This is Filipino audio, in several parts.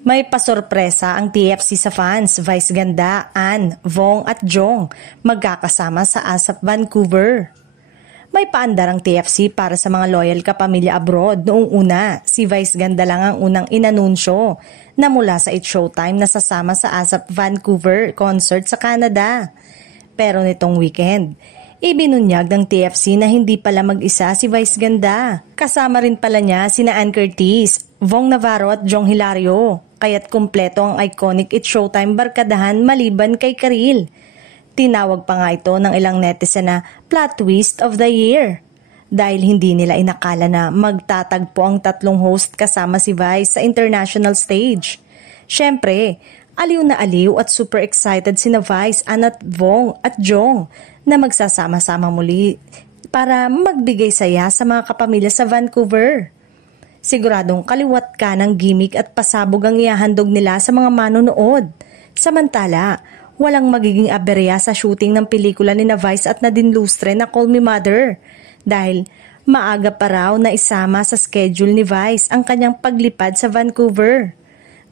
May pasorpresa ang TFC sa fans, Vice Ganda, Ann, Vong at Jong magkakasama sa ASAP Vancouver. May paandar ang TFC para sa mga loyal kapamilya abroad. Noong una, si Vice Ganda lang ang unang inanunsyo na mula sa It's Showtime na sasama sa ASAP Vancouver concert sa Canada. Pero nitong weekend, ibinunyag ng TFC na hindi pala mag-isa si Vice Ganda. Kasama rin pala niya sina Ann Curtis, Vong Navarro at Jong Hilario. Kaya't kumpleto ang iconic It's Showtime barkadahan maliban kay Karil. Tinawag pa nga ito ng ilang netizen na plot twist of the year. Dahil hindi nila inakala na magtatagpo ang tatlong host kasama si Vice sa international stage. Siyempre, aliw na aliw at super excited sina Vice, Ann at Vong at Jong na magsasama-sama muli para magbigay saya sa mga kapamilya sa Vancouver. Siguradong kaliwat ka ng gimmick at pasabog ang ihahandog nila sa mga manonood. Samantala, walang magiging aberya sa shooting ng pelikula ni Vice at Nadine Lustre na Call Me Mother dahil maaga pa raw na isama sa schedule ni Vice ang kanyang paglipad sa Vancouver.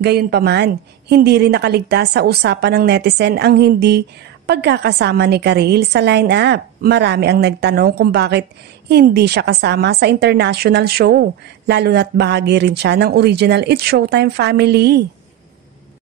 Gayunpaman, hindi rin nakaligtas sa usapan ng netizen ang hindi pagkakasama ni Karil sa line-up. Marami ang nagtanong kung bakit hindi siya kasama sa international show, lalo na't bahagi rin siya ng original It's Showtime family.